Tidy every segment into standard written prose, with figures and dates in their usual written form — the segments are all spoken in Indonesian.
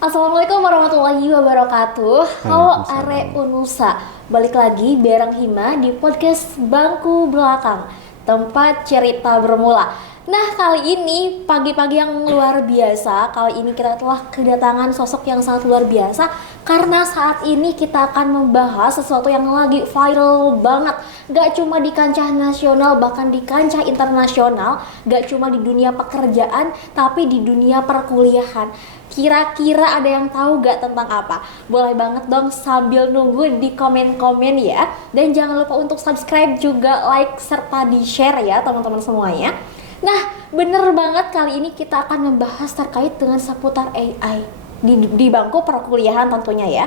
Assalamualaikum warahmatullahi wabarakatuh. Halo Are Unusa, balik lagi bareng Hima di podcast Bangku Belakang, tempat cerita bermula. Nah, kali ini pagi-pagi yang luar biasa. Kali ini kita telah kedatangan sosok yang sangat luar biasa, karena saat ini kita akan membahas sesuatu yang lagi viral banget. Gak cuma di kancah nasional, bahkan di kancah internasional. Gak cuma di dunia pekerjaan, tapi di dunia perkuliahan. Kira-kira ada yang tahu gak tentang apa? Boleh banget dong sambil nunggu di komen-komen ya. Dan jangan lupa untuk subscribe juga, like, serta di-share ya teman-teman semuanya. Nah, bener banget, kali ini kita akan membahas terkait dengan seputar AI di bangku perkuliahan tentunya ya.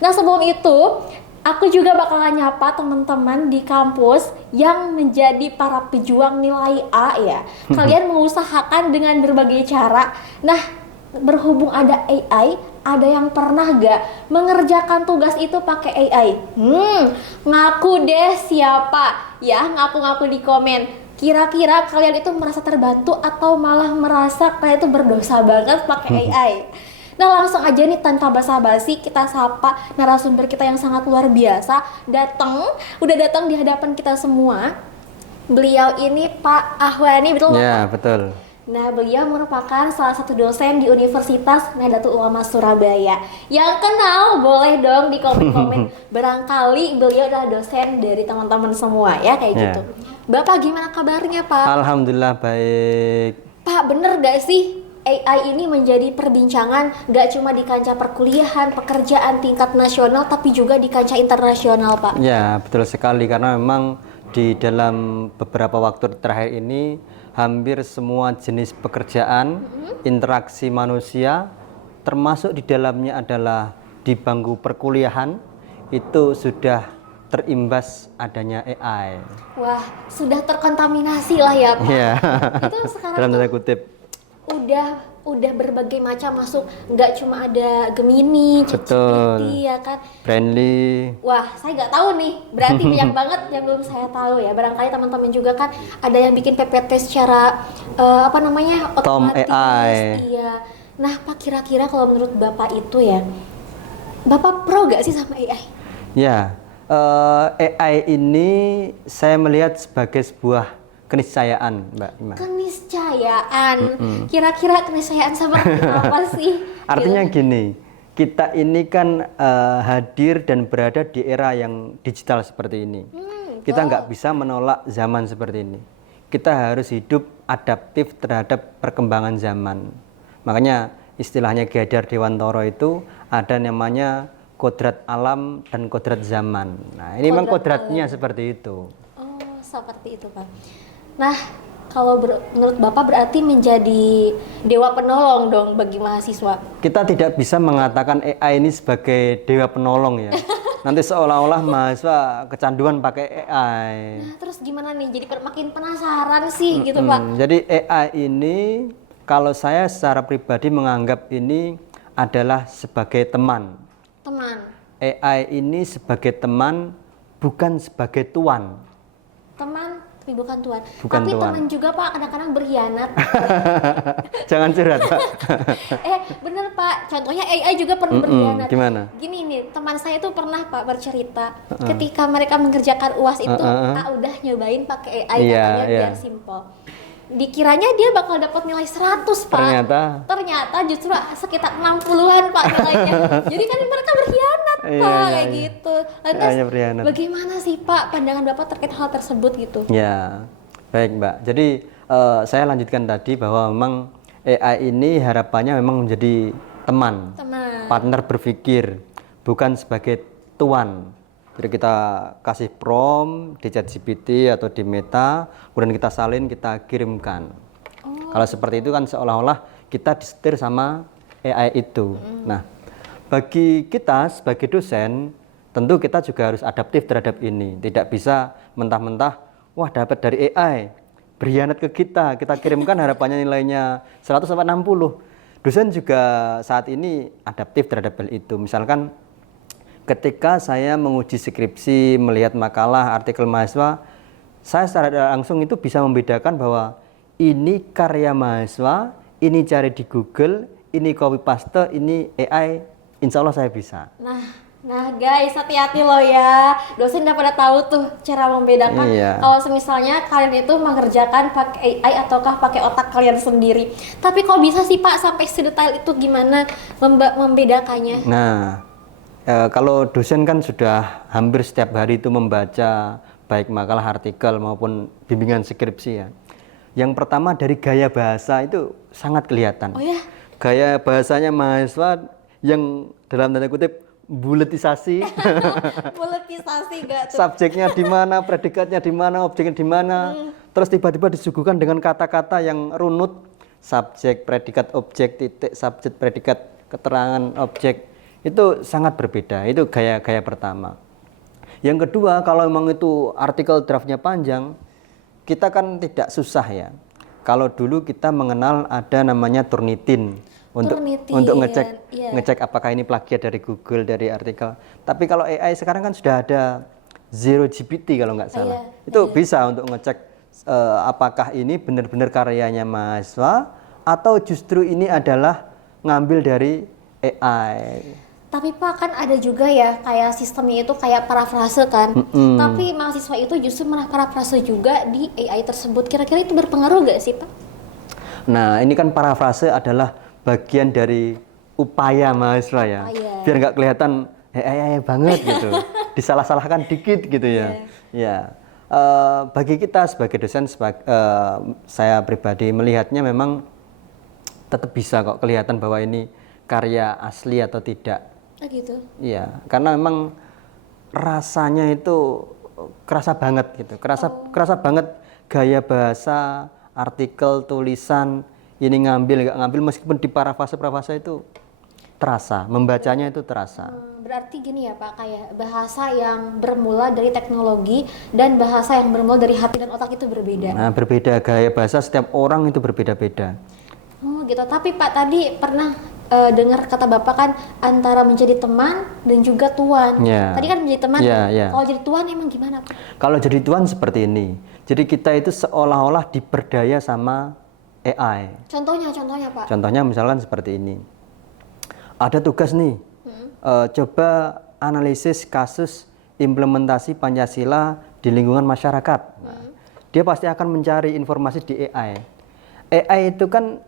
Nah, sebelum itu aku juga bakalan nyapa teman-teman di kampus yang menjadi para pejuang nilai A ya. Kalian mengusahakan dengan berbagai cara. Nah, berhubung ada AI, ada yang pernah gak mengerjakan tugas itu pakai AI? Ngaku deh siapa ya, ngaku-ngaku di komen. Kira-kira kalian itu merasa terbantu atau malah merasa kalian itu berdosa banget pakai AI? Nah, langsung aja nih tanpa basa-basi kita sapa narasumber kita yang sangat luar biasa. Udah datang di hadapan kita semua. Beliau ini Pak Ahwani, betul nggak? Ya, betul. Nah, beliau merupakan salah satu dosen di Universitas Nahdlatul Ulama Surabaya. Yang kenal boleh dong di komen-komen. Barangkali beliau adalah dosen dari teman-teman semua ya, kayak gitu. Bapak gimana kabarnya, Pak? Alhamdulillah baik. Pak, bener gak sih AI ini menjadi perbincangan gak cuma di kancah perkuliahan, pekerjaan tingkat nasional, tapi juga di kancah internasional, Pak? Ya, betul sekali, karena memang di dalam beberapa waktu terakhir ini hampir semua jenis pekerjaan, interaksi manusia, termasuk di dalamnya adalah di bangku perkuliahan, itu sudah terimbas adanya AI. Wah, sudah terkontaminasi lah ya, Pak. Ya. Itu sekarang Dalam tanda tuh kutip. udah berbagai macam masuk, nggak cuma ada Gemini, ChatGPT ya kan, Brandly. wah saya nggak tahu nih, berarti banyak banget yang belum saya tahu ya. Barangkali teman-teman juga kan ada yang bikin PPT secara Tom otomatis. AI. Iya. Nah, Pak, kira-kira kalau menurut Bapak itu ya, Bapak pro gak sih sama AI? Ya, AI ini saya melihat sebagai sebuah keniscayaan, Mbak Ima. Keniscayaan. Kira-kira keniscayaan seperti apa sih? Artinya Gitu. gini, kita ini kan hadir dan berada di era yang digital seperti ini. Kita nggak bisa menolak zaman seperti ini. Kita harus hidup adaptif terhadap perkembangan zaman. Makanya istilahnya Ki Hajar Dewantara itu ada namanya kodrat alam dan kodrat zaman. Nah, ini memang kodratnya seperti itu. Oh, seperti itu, Pak. Nah, kalau menurut Bapak berarti menjadi dewa penolong dong bagi mahasiswa. Kita tidak bisa mengatakan AI ini sebagai dewa penolong ya. Nanti seolah-olah mahasiswa kecanduan pakai AI. Nah, terus gimana nih? Jadi makin penasaran sih gitu, Pak. Jadi AI ini kalau saya secara pribadi menganggap ini adalah sebagai teman. Teman. AI ini sebagai teman, bukan sebagai tuan. Teman tapi bukan tuan. Bukan tapi tuan. teman juga, Pak, kadang-kadang berkhianat. Jangan curhat, Pak. Bener, Pak. Contohnya AI juga pernah berkhianat. Gimana? Gini nih, teman saya tuh pernah, Pak, bercerita ketika mereka mengerjakan UAS itu, udah nyobain pakai AI katanya biar simple. Dikiranya dia bakal dapat nilai 100, Pak. Ternyata justru sekitar 60-an, Pak, nilainya. Jadi kan mereka berkhianat, Pak, kayak gitu. Lantas bagaimana sih, Pak, pandangan Bapak terkait hal tersebut gitu? Ya, baik, Mbak. Jadi saya lanjutkan tadi bahwa memang AI ini harapannya memang menjadi teman, partner berpikir, bukan sebagai tuan. Jadi kita kasih prompt di ChatGPT atau di Meta, kemudian kita salin, kita kirimkan. Kalau seperti itu kan seolah-olah kita disetir sama AI itu. Nah, bagi kita sebagai dosen, tentu kita juga harus adaptif terhadap ini. Tidak bisa mentah-mentah, wah dapat dari AI, berkhianat ke kita kirimkan harapannya nilainya 100 sampai 60. Dosen juga saat ini adaptif terhadap hal itu. Misalkan ketika saya menguji skripsi, melihat makalah, artikel mahasiswa, saya secara langsung itu bisa membedakan bahwa ini karya mahasiswa, ini cari di Google, ini copy paste, ini AI, insya Allah saya bisa. Nah guys, hati-hati loh ya. Dosen udah pada tahu tuh cara membedakan kalau misalnya kalian itu mengerjakan pakai AI ataukah pakai otak kalian sendiri. Tapi kok bisa sih Pak sampai sedetail itu, gimana membedakannya? Nah, kalau dosen kan sudah hampir setiap hari itu membaca baik makalah, artikel maupun bimbingan skripsi ya. Yang pertama dari gaya bahasa itu sangat kelihatan. Oh ya? Gaya bahasanya mahasiswa yang dalam tanda kutip buletisasi. Buletisasi gak tuh? Subjeknya di mana, predikatnya di mana, objeknya di mana. Terus tiba-tiba disuguhkan dengan kata-kata yang runut. Subjek, predikat, objek, titik, subjek, predikat, keterangan, objek. Itu sangat berbeda. Itu gaya-gaya pertama. Yang kedua, kalau memang itu artikel draftnya panjang, kita kan tidak susah ya. Kalau dulu kita mengenal ada namanya Turnitin. Untuk ngecek apakah ini plagiat dari Google, dari artikel. Tapi kalau AI sekarang kan sudah ada Zero GPT kalau nggak salah. Itu bisa untuk ngecek apakah ini benar-benar karyanya mahasiswa atau justru ini adalah ngambil dari AI. Tapi Pak, kan ada juga ya kayak sistemnya itu kayak parafrase kan. Tapi mahasiswa itu justru malah parafrase juga di AI tersebut. Kira-kira itu berpengaruh nggak sih Pak? Nah, ini kan parafrase adalah bagian dari upaya mahasiswa ya, biar nggak kelihatan banget gitu, disalah-salahkan dikit gitu ya. Bagi kita sebagai dosen, saya pribadi melihatnya memang tetap bisa kok kelihatan bahwa ini karya asli atau tidak. Gitu. Iya, karena memang rasanya itu kerasa banget gitu, kerasa banget gaya bahasa, artikel, tulisan. Ini ngambil nggak ngambil, meskipun di parafrase itu terasa, membacanya itu terasa. Berarti gini ya Pak, kayak bahasa yang bermula dari teknologi dan bahasa yang bermula dari hati dan otak itu berbeda. Nah, berbeda, gaya bahasa setiap orang itu berbeda-beda. Oh gitu. Tapi Pak, tadi pernah dengar kata Bapak kan antara menjadi teman dan juga tuan. Tadi kan menjadi teman. Kalau jadi tuan emang gimana Pak? Kalau jadi tuan seperti ini. Jadi kita itu seolah-olah diperdaya sama AI. Contohnya Pak? Contohnya misalkan seperti ini. Ada tugas nih, coba analisis kasus implementasi Pancasila di lingkungan masyarakat. Nah, dia pasti akan mencari informasi di AI. AI itu kan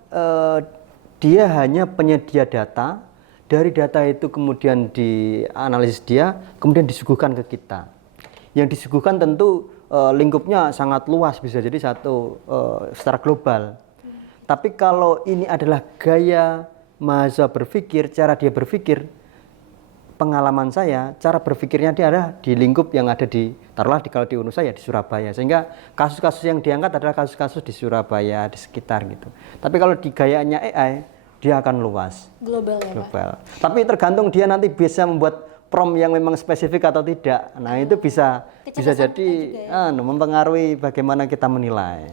dia hanya penyedia data, dari data itu kemudian dianalisis dia, kemudian disuguhkan ke kita. Yang disuguhkan tentu lingkupnya sangat luas, bisa jadi secara global. Tapi kalau ini adalah gaya mahasiswa berpikir, cara dia berpikir, pengalaman saya, cara berpikirnya dia ada di lingkup yang ada kalau di Unusa ya di Surabaya. Sehingga kasus-kasus yang diangkat adalah kasus-kasus di Surabaya, di sekitar gitu. Tapi kalau di gayanya AI, dia akan luas. Global ya Pak? Tapi tergantung dia nanti bisa membuat prompt yang memang spesifik atau tidak. Nah itu bisa jadi mempengaruhi bagaimana kita menilai.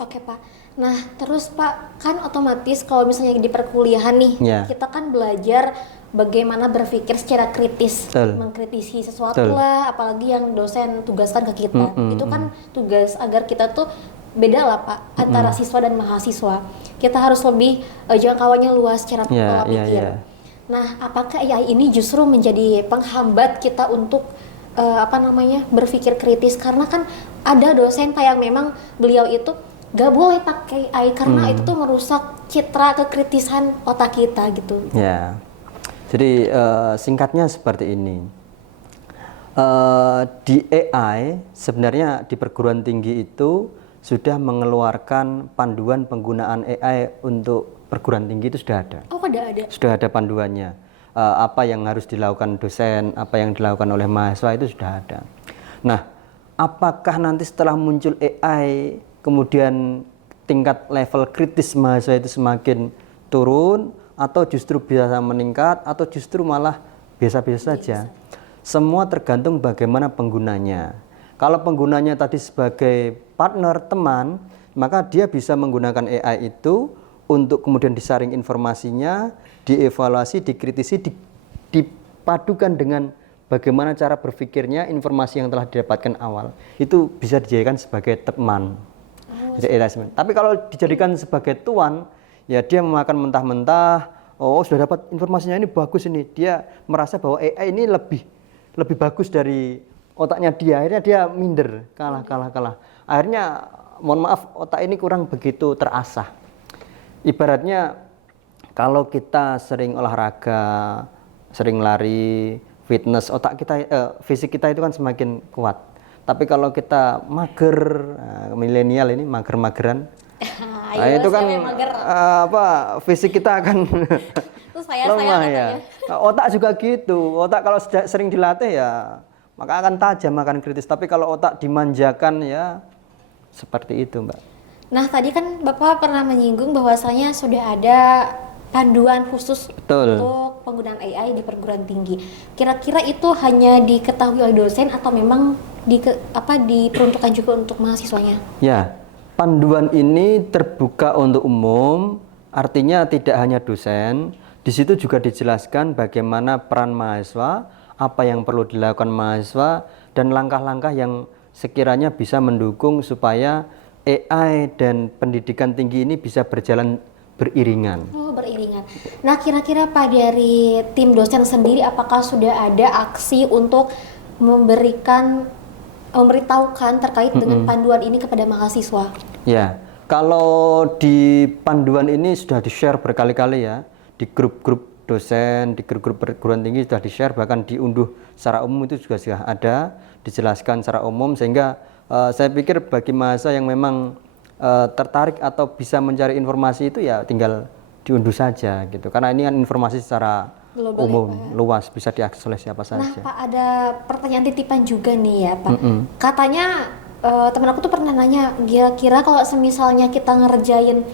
Oke Pak. Nah terus Pak, kan otomatis kalau misalnya di perkuliahan nih, kita kan belajar bagaimana berpikir secara kritis, mengkritisi sesuatu lah, apalagi yang dosen tugaskan ke kita. Itu kan tugas agar kita tuh beda lah Pak antara siswa dan mahasiswa. Kita harus lebih jangkauannya luas secara pola pikir. Nah, apakah AI ini justru menjadi penghambat kita untuk berpikir kritis? Karena kan ada dosen Pak yang memang beliau itu gak boleh pakai AI karena itu tuh merusak citra kekritisan otak kita gitu. Ya, jadi singkatnya seperti ini. Di AI sebenarnya di perguruan tinggi itu sudah mengeluarkan panduan penggunaan AI untuk perguruan tinggi, itu sudah ada. Oh, ada? Sudah ada panduannya. Apa yang harus dilakukan dosen, apa yang dilakukan oleh mahasiswa itu sudah ada. Nah, apakah nanti setelah muncul AI kemudian tingkat level kritis mahasiswa itu semakin turun, atau justru bisa meningkat, atau justru malah biasa-biasa saja? Semua tergantung bagaimana penggunanya. Kalau penggunanya tadi sebagai partner, teman, maka dia bisa menggunakan AI itu untuk kemudian disaring informasinya, dievaluasi, dikritisi, dipadukan dengan bagaimana cara berpikirnya, informasi yang telah didapatkan awal. Itu bisa dijadikan sebagai teman. Tapi kalau dijadikan sebagai tuan, ya dia memakan mentah-mentah, oh sudah dapat informasinya ini bagus ini, dia merasa bahwa AI ini lebih bagus dari otaknya dia, akhirnya dia minder, kalah. Akhirnya mohon maaf, otak ini kurang begitu terasah. Ibaratnya kalau kita sering olahraga, sering lari, fitness, otak kita, fisik kita itu kan semakin kuat. Tapi kalau kita mager, milenial ini mager-mageran, nah, itu kan fisik kita akan lemah ya. Nah, otak juga gitu. Otak kalau sering dilatih ya maka akan tajam, akan kritis. Tapi kalau otak dimanjakan ya seperti itu, Mbak. Nah, tadi kan Bapak pernah menyinggung bahwasanya sudah ada panduan khusus untuk penggunaan AI di perguruan tinggi. Kira-kira itu hanya diketahui oleh dosen atau memang diperuntukkan juga untuk mahasiswanya? Ya, panduan ini terbuka untuk umum, artinya tidak hanya dosen. Di situ juga dijelaskan bagaimana peran mahasiswa, apa yang perlu dilakukan mahasiswa, dan langkah-langkah yang sekiranya bisa mendukung supaya AI dan pendidikan tinggi ini bisa berjalan beriringan. Oh, beriringan. Nah, kira-kira Pak, dari tim dosen sendiri apakah sudah ada aksi untuk memberitahukan terkait dengan panduan ini kepada mahasiswa? Ya, kalau di panduan ini sudah di-share berkali-kali ya, di grup-grup dosen, di grup-grup perguruan tinggi sudah di-share, bahkan diunduh secara umum itu juga sudah ada, dijelaskan secara umum, sehingga saya pikir bagi mahasiswa yang memang tertarik atau bisa mencari informasi itu ya tinggal diunduh saja gitu, karena ini kan informasi secara global, umum ya, luas, bisa diakses oleh siapa saja. Nah Pak, ada pertanyaan titipan juga nih ya Pak. Katanya teman aku tuh pernah nanya, kira-kira kalau semisalnya kita ngerjain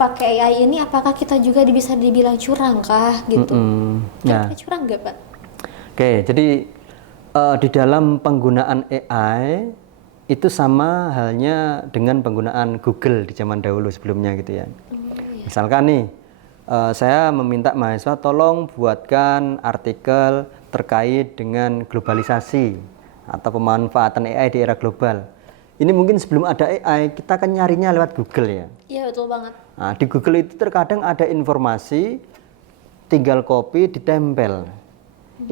pakai AI ini, apakah kita juga bisa dibilang curang kah gitu? Kira-kira curang nggak Pak? Oke, jadi di dalam penggunaan AI itu sama halnya dengan penggunaan Google di zaman dahulu sebelumnya gitu ya. Iya. Misalkan nih, saya meminta mahasiswa tolong buatkan artikel terkait dengan globalisasi atau pemanfaatan AI di era global. Ini mungkin sebelum ada AI, kita kan nyarinya lewat Google ya. Iya, betul banget. Nah, di Google itu terkadang ada informasi, tinggal copy, ditempel.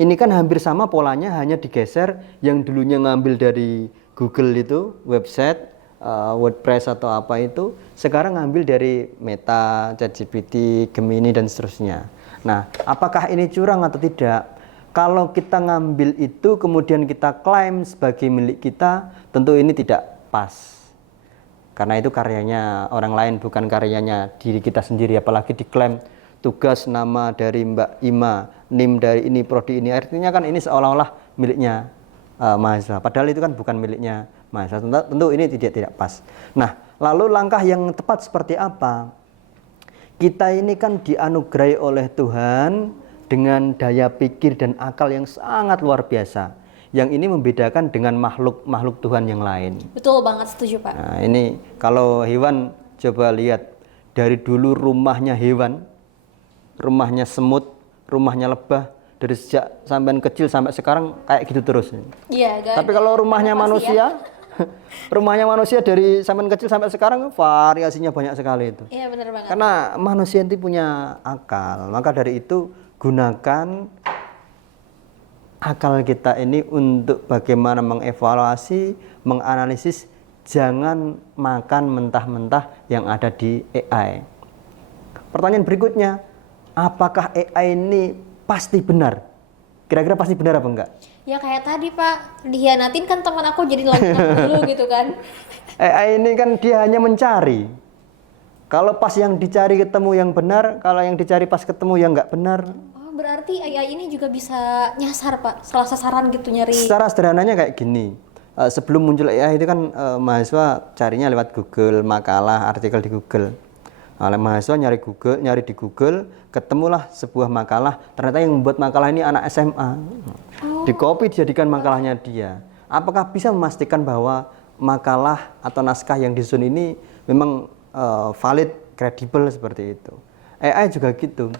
Ini kan hampir sama polanya, hanya digeser, yang dulunya ngambil dari Google itu, website, WordPress atau apa itu, sekarang ngambil dari Meta, ChatGPT, Gemini, dan seterusnya. Nah, apakah ini curang atau tidak? Kalau kita ngambil itu, kemudian kita klaim sebagai milik kita, tentu ini tidak pas. Karena itu karyanya orang lain, bukan karyanya diri kita sendiri. Apalagi diklaim tugas nama dari Mbak Ima, NIM dari ini, prodi ini. Artinya kan ini seolah-olah miliknya mahasiswa. Padahal itu kan bukan miliknya mahasiswa. Tentu ini tidak pas. Nah, lalu langkah yang tepat seperti apa? Kita ini kan dianugerahi oleh Tuhan dengan daya pikir dan akal yang sangat luar biasa. Yang ini membedakan dengan makhluk Tuhan yang lain. Betul banget, setuju Pak. Nah, ini kalau hewan, coba lihat dari dulu rumahnya hewan, rumahnya semut, rumahnya lebah, dari sejak sampai kecil sampai sekarang kayak gitu terus. Iya. Tapi kalau rumahnya manusia, rumahnya manusia dari sampai kecil sampai sekarang variasinya banyak sekali itu. Iya, benar banget. Karena manusia itu punya akal, maka dari itu gunakan akal kita ini untuk bagaimana mengevaluasi, menganalisis, jangan makan mentah-mentah yang ada di AI. Pertanyaan berikutnya, apakah AI ini pasti benar? Kira-kira pasti benar apa enggak? Ya kayak tadi Pak, dihianatin kan teman aku jadi lanjut dulu gitu kan. AI ini kan dia hanya mencari. Kalau pas yang dicari ketemu yang benar, kalau yang dicari pas ketemu yang enggak benar. Berarti AI ini juga bisa nyasar Pak, salah sasaran gitu nyari. Secara sederhananya kayak gini, sebelum muncul AI itu kan mahasiswa carinya lewat Google, makalah, artikel di Google. Nah, mahasiswa nyari di Google, ketemulah sebuah makalah, ternyata yang membuat makalah ini anak SMA. Di copy dijadikan makalahnya dia. Apakah bisa memastikan bahwa makalah atau naskah yang disusun ini memang valid, kredibel seperti itu? AI juga gitu.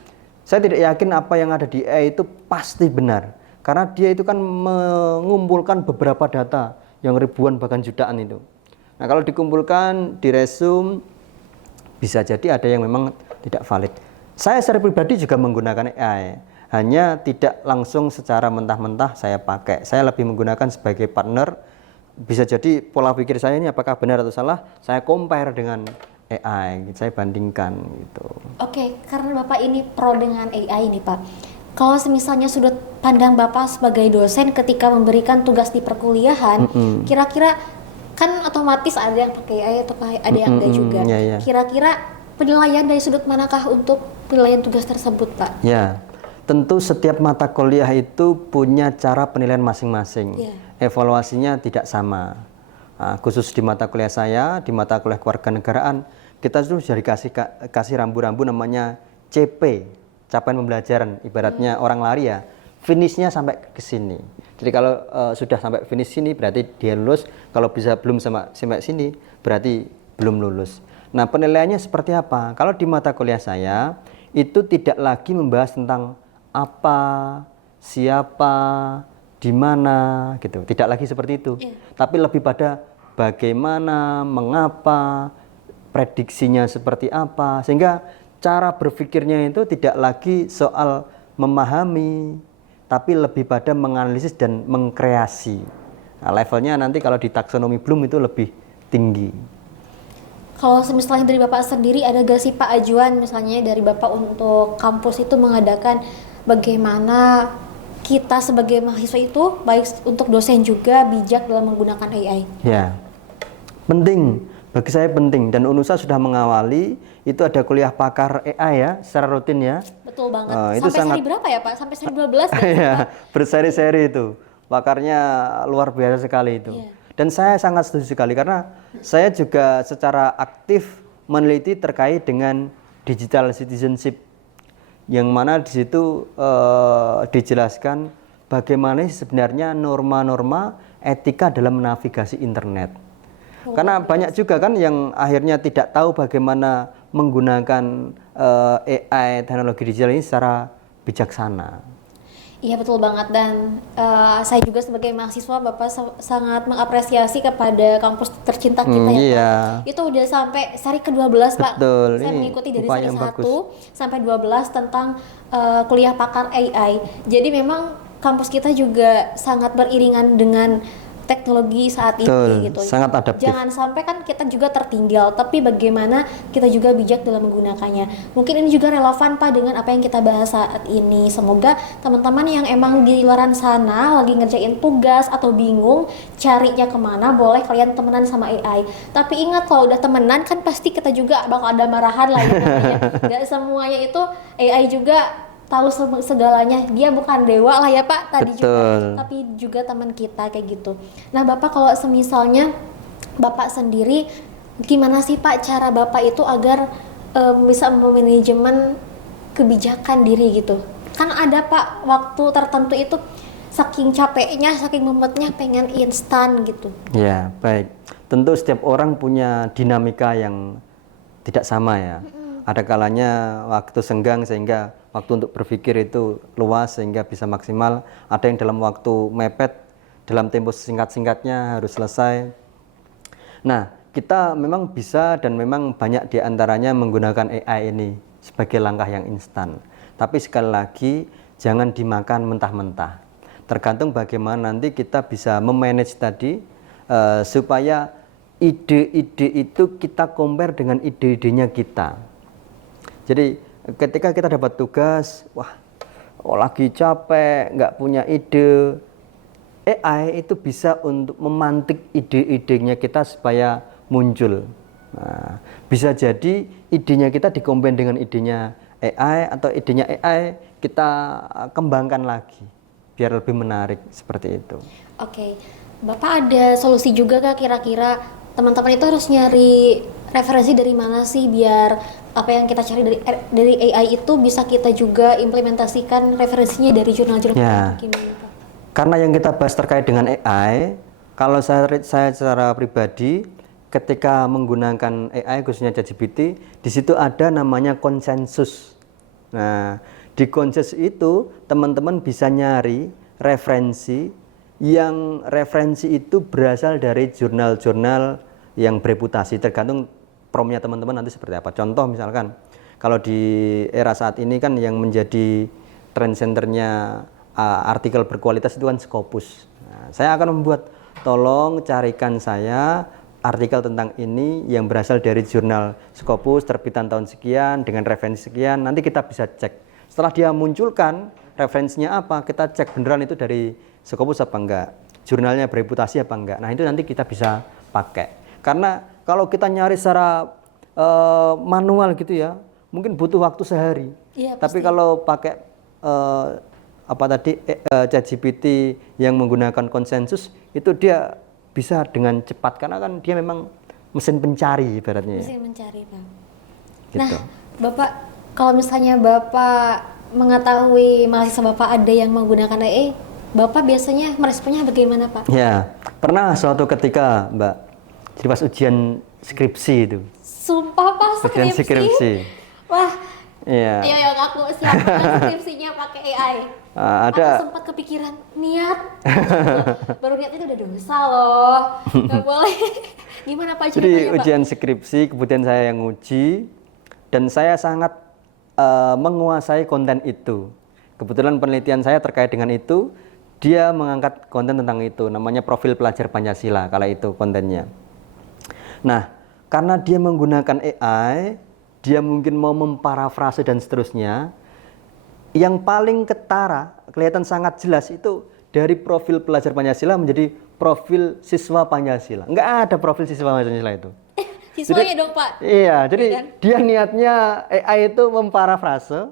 Saya tidak yakin apa yang ada di AI itu pasti benar, karena dia itu kan mengumpulkan beberapa data yang ribuan bahkan jutaan itu. Nah, kalau dikumpulkan, diresum, bisa jadi ada yang memang tidak valid. Saya secara pribadi juga menggunakan AI, hanya tidak langsung secara mentah-mentah saya pakai. Saya lebih menggunakan sebagai partner. Bisa jadi pola pikir saya ini apakah benar atau salah, saya compare dengan AI, saya bandingkan gitu. Oke, karena Bapak ini pro dengan AI nih Pak. Kalau misalnya sudut pandang Bapak sebagai dosen ketika memberikan tugas di perkuliahan, kira-kira kan otomatis ada yang pakai AI atau ada yang enggak juga. Ya. Kira-kira penilaian dari sudut manakah untuk penilaian tugas tersebut, Pak? Ya, tentu setiap mata kuliah itu punya cara penilaian masing-masing. Evaluasinya tidak sama. Nah, khusus di mata kuliah saya, di mata kuliah kewarganegaraan, kita sudah dikasih rambu-rambu namanya CP, capaian pembelajaran. Ibaratnya orang lari ya, finishnya sampai ke sini. Jadi kalau sudah sampai finish sini berarti dia lulus. Kalau bisa belum sampai sini berarti belum lulus. Nah, penilaiannya seperti apa? Kalau di mata kuliah saya itu tidak lagi membahas tentang apa, siapa, di mana gitu. Tidak lagi seperti itu. Tapi lebih pada bagaimana, mengapa, prediksinya seperti apa, sehingga cara berpikirnya itu tidak lagi soal memahami, tapi lebih pada menganalisis dan mengkreasi. Nah, levelnya nanti kalau di taksonomi Bloom itu lebih tinggi. Kalau misalnya dari Bapak sendiri, ada gak sih Pak ajuan misalnya dari Bapak untuk kampus itu mengadakan bagaimana kita sebagai mahasiswa itu, baik untuk dosen juga, bijak dalam menggunakan AI? Ya, penting. Bagi saya penting, dan UNUSA sudah mengawali, itu ada kuliah pakar AI ya, secara rutin ya. Betul banget. Itu sampai seri berapa ya Pak? Sampai seri 12 kan? Ya, berseri-seri itu. Pakarnya luar biasa sekali itu. Dan saya sangat setuju sekali, karena saya juga secara aktif meneliti terkait dengan digital citizenship, yang mana di situ dijelaskan bagaimana sebenarnya norma-norma etika dalam navigasi internet. Karena banyak juga kan yang akhirnya tidak tahu bagaimana menggunakan AI, teknologi digital ini secara bijaksana. Iya betul banget, dan saya juga sebagai mahasiswa Bapak sangat mengapresiasi kepada kampus tercinta kita ya Pak. Itu udah sampai seri ke-12 Pak. Betul. Saya mengikuti dari seri 1 sampai 12 tentang kuliah pakar AI. Jadi memang kampus kita juga sangat beriringan dengan teknologi saat ini gitu. Sangat adaptif. Jangan sampai kan kita juga tertinggal, tapi bagaimana kita juga bijak dalam menggunakannya. Mungkin ini juga relevan Pak dengan apa yang kita bahas saat ini. Semoga teman-teman yang emang di luaran sana lagi ngerjain tugas atau bingung carinya kemana, boleh kalian temenan sama AI. Tapi ingat, kalau udah temenan kan pasti kita juga bakal ada marahan lah ya. Gak semuanya itu AI juga tahu segalanya, dia bukan dewa lah ya Pak tadi. Betul. Juga, tapi juga teman kita kayak gitu. Nah Bapak, kalau semisalnya Bapak sendiri, gimana sih Pak cara Bapak itu agar bisa memanajemen kebijakan diri gitu? Kan ada Pak waktu tertentu itu saking capeknya, saking mumetnya pengen instan gitu. Ya baik, tentu setiap orang punya dinamika yang tidak sama ya. Ada kalanya waktu senggang sehingga waktu untuk berpikir itu luas sehingga bisa maksimal. Ada yang dalam waktu mepet, dalam tempo singkat-singkatnya harus selesai. Nah, kita memang bisa dan memang banyak diantaranya menggunakan AI ini sebagai langkah yang instan. Tapi sekali lagi, jangan dimakan mentah-mentah. Tergantung bagaimana nanti kita bisa memanage tadi, supaya ide-ide itu kita compare dengan ide-idenya kita. Jadi ketika kita dapat tugas, lagi capek, nggak punya ide, AI itu bisa untuk memantik ide-idenya kita supaya muncul. Nah, bisa jadi idenya kita dikombin dengan idenya AI, atau idenya AI kita kembangkan lagi biar lebih menarik, seperti itu. Oke, Bapak ada solusi juga kak, kira-kira teman-teman itu harus nyari referensi dari mana sih biar apa yang kita cari dari AI itu bisa kita juga implementasikan referensinya dari jurnal-jurnal gimana Pak? Karena yang kita bahas terkait dengan AI, kalau saya secara pribadi ketika menggunakan AI khususnya ChatGPT, di situ ada namanya konsensus. Nah, di konsensus itu teman-teman bisa nyari referensi yang referensi itu berasal dari jurnal-jurnal yang bereputasi, tergantung promnya teman-teman nanti seperti apa. Contoh misalkan, kalau di era saat ini kan yang menjadi trend centernya artikel berkualitas itu kan Scopus. Nah, saya akan membuat, tolong carikan saya artikel tentang ini yang berasal dari jurnal Scopus terbitan tahun sekian dengan referensi sekian, nanti kita bisa cek. Setelah dia munculkan referensinya apa, kita cek beneran itu dari Scopus apa enggak, jurnalnya bereputasi apa enggak. Nah itu nanti kita bisa pakai. Karena kalau kita nyari secara manual gitu ya, mungkin butuh waktu sehari. Iya, tapi kalau pakai ChatGPT yang menggunakan konsensus, itu dia bisa dengan cepat karena kan dia memang mesin pencari ibaratnya. Mesin mencari, Pak. Gitu. Nah, Bapak kalau misalnya Bapak mengetahui mahasiswa Bapak ada yang menggunakan AI, Bapak biasanya meresponnya bagaimana, Pak? Ya, pernah suatu ketika, Mbak, jadi pas ujian skripsi itu. Sumpah, Pak, Ujian skripsi. Wah, iya. ayo aku siapkan skripsinya pakai AI. Ada. Aku sempat kepikiran niat, baru niat itu udah dosa loh, nggak boleh. Gimana Pak? Jadi Pak? ujian skripsi, kemudian saya yang uji, dan saya sangat menguasai konten itu. Kebetulan penelitian saya terkait dengan itu, dia mengangkat konten tentang itu, namanya profil pelajar Pancasila, kala itu kontennya. Nah, karena dia menggunakan AI, dia mungkin mau memparafrase dan seterusnya. Yang paling ketara, kelihatan sangat jelas itu dari profil pelajar Pancasila menjadi profil siswa Pancasila. Enggak ada profil siswa Pancasila itu. Siswanya dong Pak. Iya, jadi kan? dia niatnya AI itu memparafrase,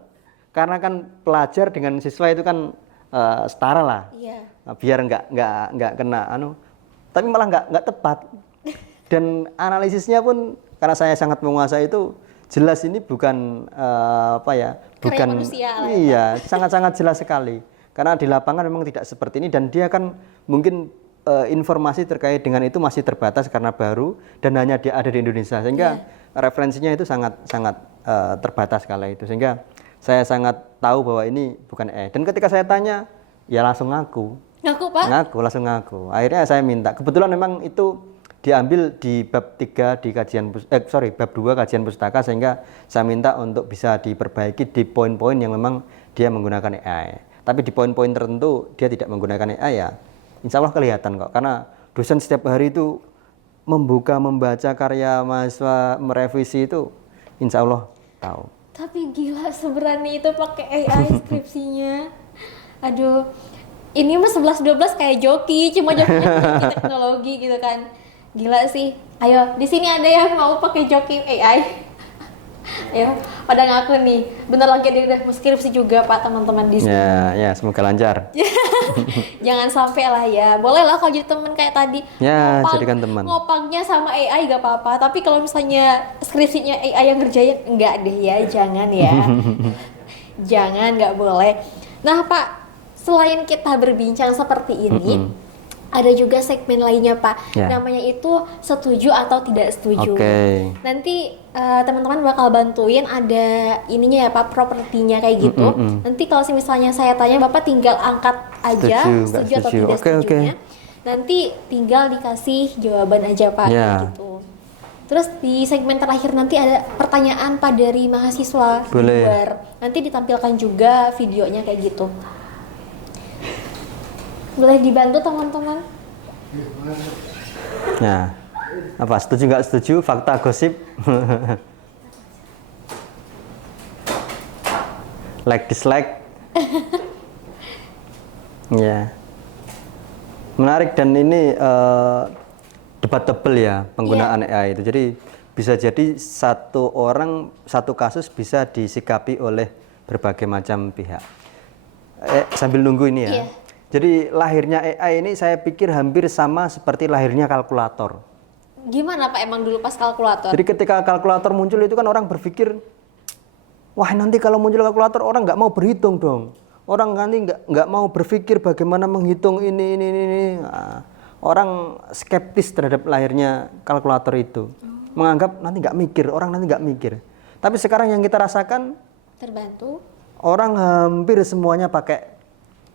karena kan pelajar dengan siswa itu kan setara lah. Iya. Biar nggak kena tapi malah nggak tepat. Dan analisisnya pun karena saya sangat menguasai itu, jelas ini bukan bukan manusia lah ya, iya, sangat-sangat jelas sekali. Karena di lapangan memang tidak seperti ini, dan dia kan mungkin informasi terkait dengan itu masih terbatas karena baru dan hanya dia ada di Indonesia, sehingga referensinya itu sangat terbatas kala itu, sehingga saya sangat tahu bahwa ini bukan AI. Dan ketika saya tanya, ya langsung ngaku. Ngaku Pak? Langsung ngaku. Akhirnya saya minta. Kebetulan memang itu diambil di bab 3 di bab 2 kajian pustaka, sehingga saya minta untuk bisa diperbaiki di poin-poin yang memang dia menggunakan AI. Tapi di poin-poin tertentu dia tidak menggunakan AI, ya insya Allah kelihatan kok, karena dosen setiap hari itu membaca karya mahasiswa, merevisi itu insya Allah tahu. Tapi gila, seberani itu pakai AI skripsinya. Aduh, ini mah 11-12 kayak joki, cuma jokinya teknologi gitu kan. Gila sih. Ayo, di sini ada yang mau pakai joki AI? Ayo, pada ngaku nih. Bentar lagi dia udah skripsi juga Pak, teman-teman di sini. Ya, semoga lancar. Jangan sampai lah ya. Boleh lah kalau jadi teman kayak tadi. Ya, jadikan teman. Ngopangnya sama AI gak apa-apa. Tapi kalau misalnya skripsinya AI yang ngerjain, enggak deh ya, jangan ya. Jangan, nggak boleh. Nah Pak, selain kita berbincang seperti ini, ada juga segmen lainnya Pak, namanya itu setuju atau tidak setuju. Nanti teman-teman bakal bantuin ada ininya ya Pak, propertinya kayak gitu. Nanti kalau misalnya saya tanya, Bapak tinggal angkat aja setuju atau tidak setujunya. Nanti tinggal dikasih jawaban aja Pak, kayak gitu. Terus di segmen terakhir nanti ada pertanyaan Pak dari mahasiswa di luar. Nanti ditampilkan juga videonya kayak gitu. Boleh dibantu teman-teman? Nah, apa setuju nggak setuju? Fakta gosip. Like dislike. Ya, menarik, dan ini debatable ya penggunaan AI itu. Jadi bisa jadi satu orang, satu kasus bisa disikapi oleh berbagai macam pihak. Sambil nunggu ini ya. Jadi lahirnya AI ini saya pikir hampir sama seperti lahirnya kalkulator. Gimana Pak emang dulu pas kalkulator? Jadi ketika kalkulator muncul itu kan orang berpikir, wah nanti kalau muncul kalkulator orang nggak mau berhitung dong. Orang nanti nggak mau berpikir bagaimana menghitung ini. Nah, orang skeptis terhadap lahirnya kalkulator itu. Menganggap nanti nggak mikir, orang nanti nggak mikir. Tapi sekarang yang kita rasakan, terbantu. Orang hampir semuanya pakai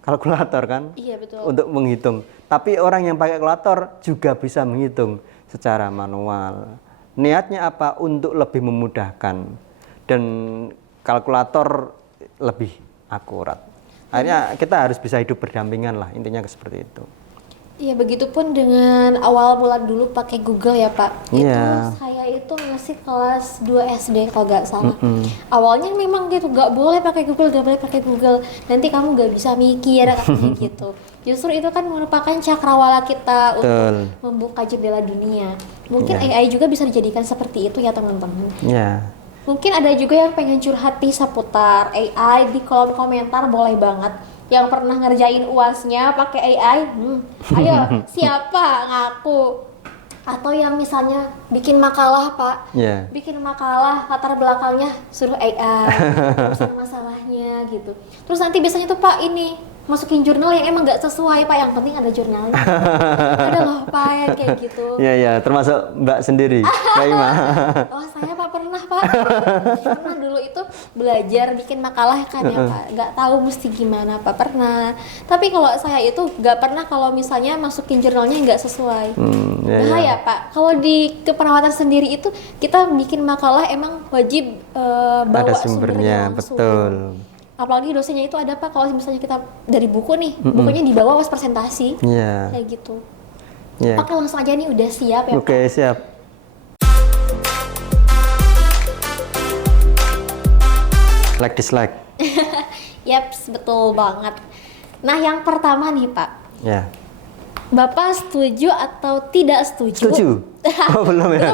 kalkulator kan, iya, betul, untuk menghitung. Tapi orang yang pakai kalkulator juga bisa menghitung secara manual. Niatnya apa? Untuk lebih memudahkan. dan kalkulator lebih akurat. Akhirnya kita harus bisa hidup berdampingan lah, intinya seperti itu. Iya, begitupun dengan awal mula dulu pakai Google ya Pak. Iya. Itu saya itu masih kelas 2 SD kalau nggak salah. Awalnya memang gitu, nggak boleh pakai Google, nggak boleh pakai Google. Nanti kamu nggak bisa mikir katanya gitu. Justru itu kan merupakan cakrawala kita untuk membuka jendela dunia. Mungkin AI juga bisa dijadikan seperti itu ya teman-teman. Iya. Mungkin ada juga yang pengen curhat di seputar AI di kolom komentar, boleh banget. Yang pernah ngerjain UASnya pakai AI, ayo siapa ngaku? Atau yang misalnya bikin makalah Pak, bikin makalah latar belakangnya suruh AI, urusan masalahnya gitu. Terus nanti biasanya tuh Pak ini masukin jurnal yang emang nggak sesuai Pak, yang penting ada jurnalnya. Ada loh Pak yang kayak gitu. Iya, termasuk Mbak sendiri, Mbak Ima. Oh saya Pak pernah Pak, pernah dulu itu belajar bikin makalah kan ya Pak, nggak tahu mesti gimana Pak, pernah. Tapi kalau saya itu nggak pernah kalau misalnya masukin jurnalnya nggak sesuai. Bahaya Pak. Kalau di keperawatan sendiri itu kita bikin makalah emang wajib bawa ada sumbernya, langsung. betul. Apalagi dosennya itu ada Pak, kalau misalnya kita dari buku nih, bukunya dibawa pas presentasi, kayak gitu. Pak langsung aja nih, udah siap ya Pak? Oke, siap. Like dislike. Yaps, betul banget. Nah yang pertama nih Pak, Bapak setuju atau tidak setuju? Setuju. Oh, belum ya?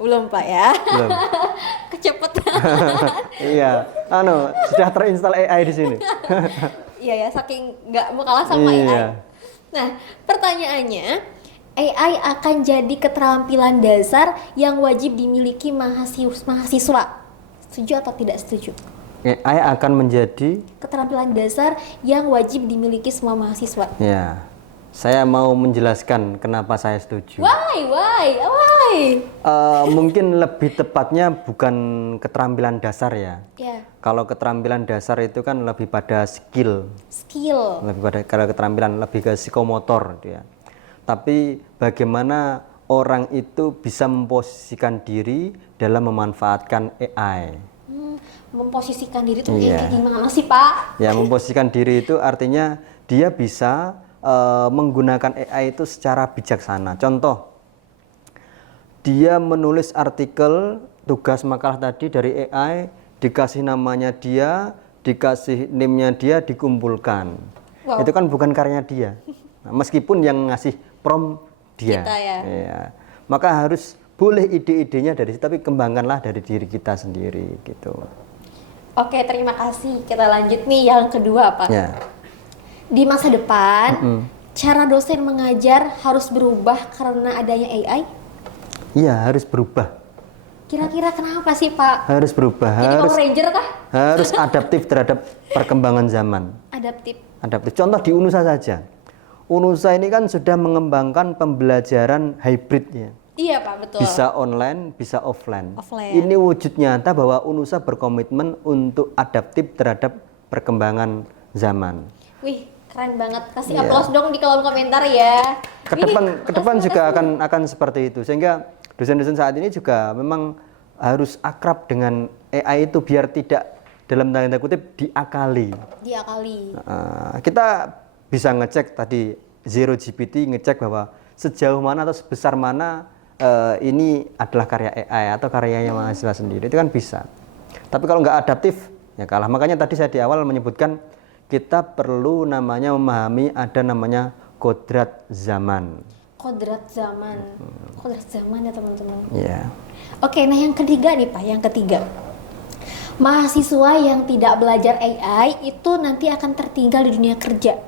belum Pak ya. Belum. Kecepatan. Iya, sudah terinstall AI di sini. Iya ya, saking nggak mau kalah sama AI. Nah, pertanyaannya, AI akan jadi keterampilan dasar yang wajib dimiliki mahasiswa. Setuju atau tidak setuju? AI akan menjadi keterampilan dasar yang wajib dimiliki semua mahasiswa. Ya, saya mau menjelaskan kenapa saya setuju. Why? Mungkin lebih tepatnya bukan keterampilan dasar ya. Kalau keterampilan dasar itu kan lebih pada skill. Lebih pada kalau keterampilan lebih ke psikomotor dia. Tapi bagaimana orang itu bisa memposisikan diri dalam memanfaatkan AI? Memposisikan diri itu kayak gimana sih Pak? Ya, memposisikan diri itu artinya dia bisa menggunakan AI itu secara bijaksana. Contoh, dia menulis artikel tugas makalah tadi dari AI, dikasih namanya dia, dikasih name-nya dia, dikumpulkan. Itu kan bukan karya dia. Nah, meskipun yang ngasih prompt dia. Kita ya. Maka harus boleh ide-idenya dari situ, tapi kembangkanlah dari diri kita sendiri gitu. Oke, terima kasih. Kita lanjut nih yang kedua, Pak. Di masa depan, cara dosen mengajar harus berubah karena adanya AI? Iya, harus berubah. Kira-kira kenapa sih, Pak? Harus berubah. Jadi Power Ranger kah? Harus adaptif terhadap perkembangan zaman. Adaptif. Contoh di UNUSA saja. UNUSA ini kan sudah mengembangkan pembelajaran hybrid ya. Iya Pak, betul. Bisa online, bisa offline. Ini wujud nyata bahwa UNUSA berkomitmen untuk adaptif terhadap perkembangan zaman. Wih, keren banget. Kasih aplaus dong di kolom komentar ya. Kedepan juga akan seperti itu. Sehingga dosen-dosen saat ini juga memang harus akrab dengan AI itu biar tidak dalam tanda kutip diakali. Kita bisa ngecek tadi Zero GPT, ngecek bahwa sejauh mana atau sebesar mana ini adalah karya AI atau karyanya mahasiswa sendiri, itu kan bisa. Tapi kalau nggak adaptif ya kalah. Makanya tadi saya di awal menyebutkan kita perlu namanya memahami ada namanya kodrat zaman. Kodrat zaman ya teman-teman. Oke, nah yang ketiga nih Pak, mahasiswa yang tidak belajar AI itu nanti akan tertinggal di dunia kerja.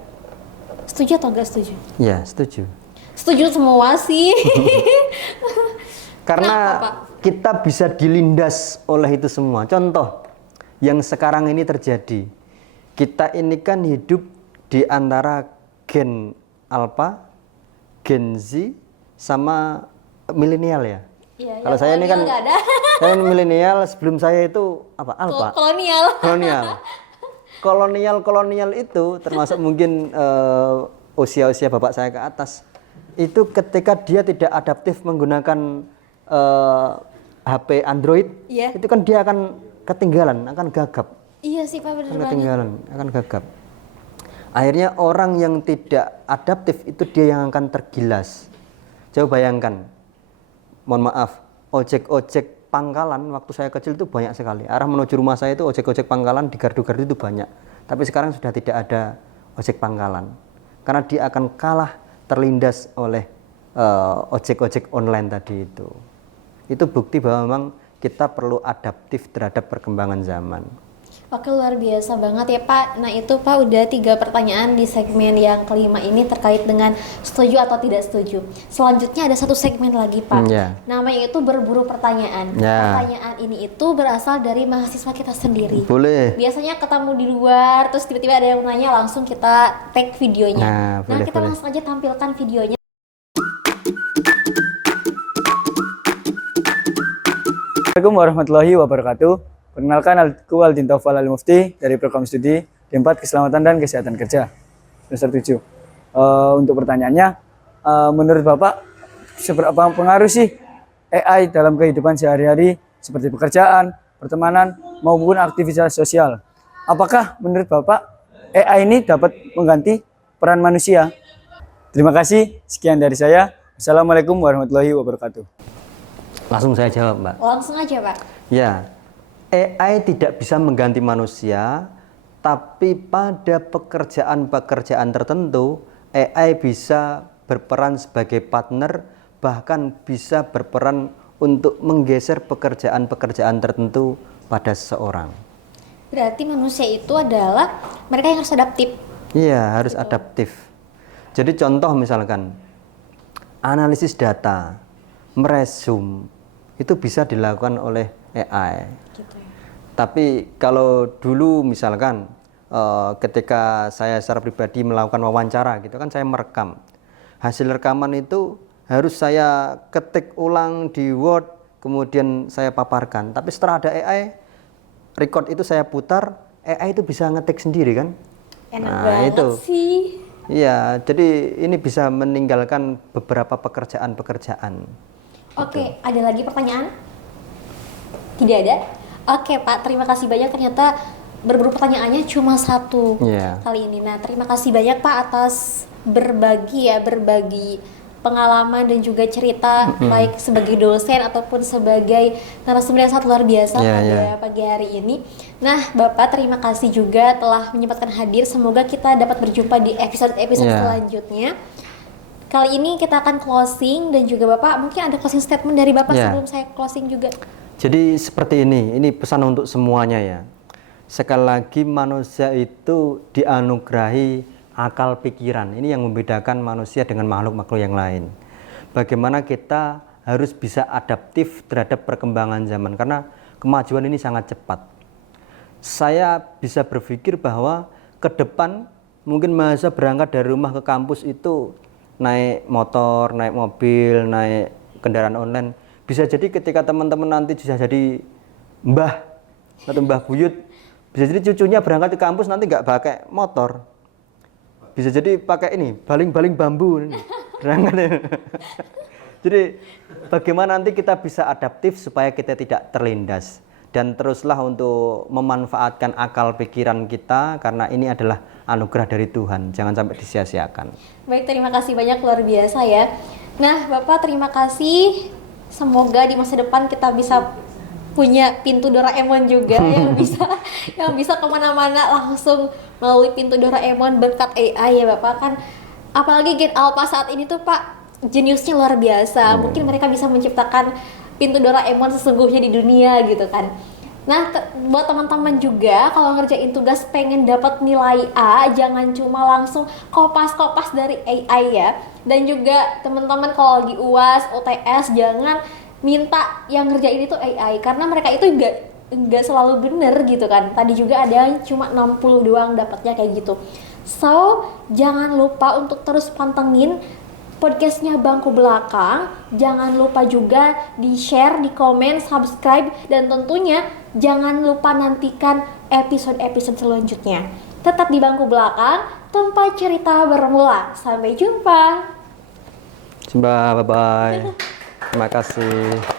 Setuju atau nggak setuju? Ya, setuju. Setuju semua sih. Karena kita bisa dilindas oleh itu semua. Contoh yang sekarang ini terjadi. Kita ini kan hidup di antara gen Alpha, Gen Z, sama milenial ya. Kalau saya ini kan saya milenial, sebelum saya itu apa? Alpha. Kolonial itu termasuk mungkin usia-usia bapak saya ke atas. Itu ketika dia tidak adaptif menggunakan HP Android, Iya. itu kan dia akan ketinggalan, akan gagap. Iya sih Pak, bener Akan banget. ketinggalan, akan gagap. Akhirnya orang yang tidak adaptif itu dia yang akan tergilas. Coba bayangkan, mohon maaf, ojek-ojek pangkalan waktu saya kecil itu banyak sekali. Arah menuju rumah saya itu ojek-ojek pangkalan di gardu-gardu itu banyak. Tapi sekarang sudah tidak ada ojek pangkalan. Karena dia akan kalah terlindas oleh ojek-ojek online tadi itu. Itu bukti bahwa memang kita perlu adaptif terhadap perkembangan zaman. Oke, luar biasa banget ya Pak. Nah itu Pak udah 3 pertanyaan di segmen yang kelima ini terkait dengan setuju atau tidak setuju. Selanjutnya ada 1 segmen lagi Pak. Namanya itu berburu pertanyaan. Pertanyaan ini itu berasal dari mahasiswa kita sendiri. Boleh. Biasanya ketemu di luar, terus tiba-tiba ada yang nanya, langsung kita tag videonya. Nah kita langsung aja tampilkan videonya. Assalamualaikum warahmatullahi wabarakatuh. Perkenalkan, aku Aldin Taufal Al-Mufti dari Program Studi D4 Keselamatan dan Kesehatan Kerja semester 7. Untuk pertanyaannya, menurut Bapak seberapa pengaruh sih AI dalam kehidupan sehari-hari seperti pekerjaan, pertemanan maupun aktivitas sosial? Apakah menurut Bapak AI ini dapat mengganti peran manusia? Terima kasih, sekian dari saya. Assalamualaikum warahmatullahi wabarakatuh. Langsung saya jawab, Mbak. Langsung aja Pak. Ya, AI tidak bisa mengganti manusia, tapi pada pekerjaan-pekerjaan tertentu AI bisa berperan sebagai partner, bahkan bisa berperan untuk menggeser pekerjaan-pekerjaan tertentu pada seseorang. Berarti manusia itu adalah mereka yang harus adaptif. Iya, harus adaptif. Jadi contoh misalkan analisis data, meresum, itu bisa dilakukan oleh AI. Gitu ya. Tapi kalau dulu misalkan ketika saya secara pribadi melakukan wawancara gitu kan, saya merekam. Hasil rekaman itu harus saya ketik ulang di Word, kemudian saya paparkan. Tapi setelah ada AI, record itu saya putar, AI itu bisa ngetik sendiri kan. Enak banget itu sih. Iya, jadi ini bisa meninggalkan beberapa pekerjaan-pekerjaan. Oke, ada lagi pertanyaan? Tidak ada? Oke Pak, terima kasih banyak. Ternyata berburu pertanyaannya cuma 1 kali ini. Nah, terima kasih banyak Pak atas berbagi pengalaman dan juga cerita, baik sebagai dosen ataupun sebagai narasumber yang sangat luar biasa pada pagi hari ini. Nah, Bapak terima kasih juga telah menyempatkan hadir. Semoga kita dapat berjumpa di episode-episode selanjutnya. Kali ini kita akan closing, dan juga Bapak mungkin ada closing statement dari Bapak sebelum saya closing juga. Jadi seperti ini pesan untuk semuanya ya. Sekali lagi, manusia itu dianugerahi akal pikiran. Ini yang membedakan manusia dengan makhluk-makhluk yang lain. Bagaimana kita harus bisa adaptif terhadap perkembangan zaman, karena kemajuan ini sangat cepat. Saya bisa berpikir bahwa ke depan mungkin mahasiswa berangkat dari rumah ke kampus itu naik motor, naik mobil, naik kendaraan online. Bisa jadi ketika teman-teman nanti bisa jadi mbah atau mbah buyut, bisa jadi cucunya berangkat ke kampus nanti nggak pakai motor, bisa jadi pakai ini baling-baling bambu berangkat. Jadi bagaimana nanti kita bisa adaptif supaya kita tidak terlindas, dan teruslah untuk memanfaatkan akal pikiran kita, karena ini adalah anugerah dari Tuhan, jangan sampai disia-siakan. Baik, terima kasih banyak, luar biasa ya. Nah Bapak terima kasih. Semoga di masa depan kita bisa punya pintu Doraemon juga yang bisa kemana-mana langsung melalui pintu Doraemon berkat AI ya Bapak. Kan apalagi Gen Alpha saat ini tuh Pak jeniusnya luar biasa. Mungkin mereka bisa menciptakan pintu Doraemon sesungguhnya di dunia gitu kan. Nah, buat teman-teman juga kalau ngerjain tugas pengen dapat nilai A, jangan cuma langsung kopas-kopas dari AI ya. Dan juga teman-teman kalau lagi UAS, UTS jangan minta yang ngerjain itu AI, karena mereka itu enggak selalu bener gitu kan. Tadi juga ada yang cuma 60 doang dapatnya kayak gitu. So, jangan lupa untuk terus pantengin podcastnya Bangku Belakang. Jangan lupa juga di-share, di-komen, subscribe, dan tentunya jangan lupa nantikan episode-episode selanjutnya. Tetap di Bangku Belakang, tempat cerita bermula. Sampai jumpa. Bye-bye. Terima kasih.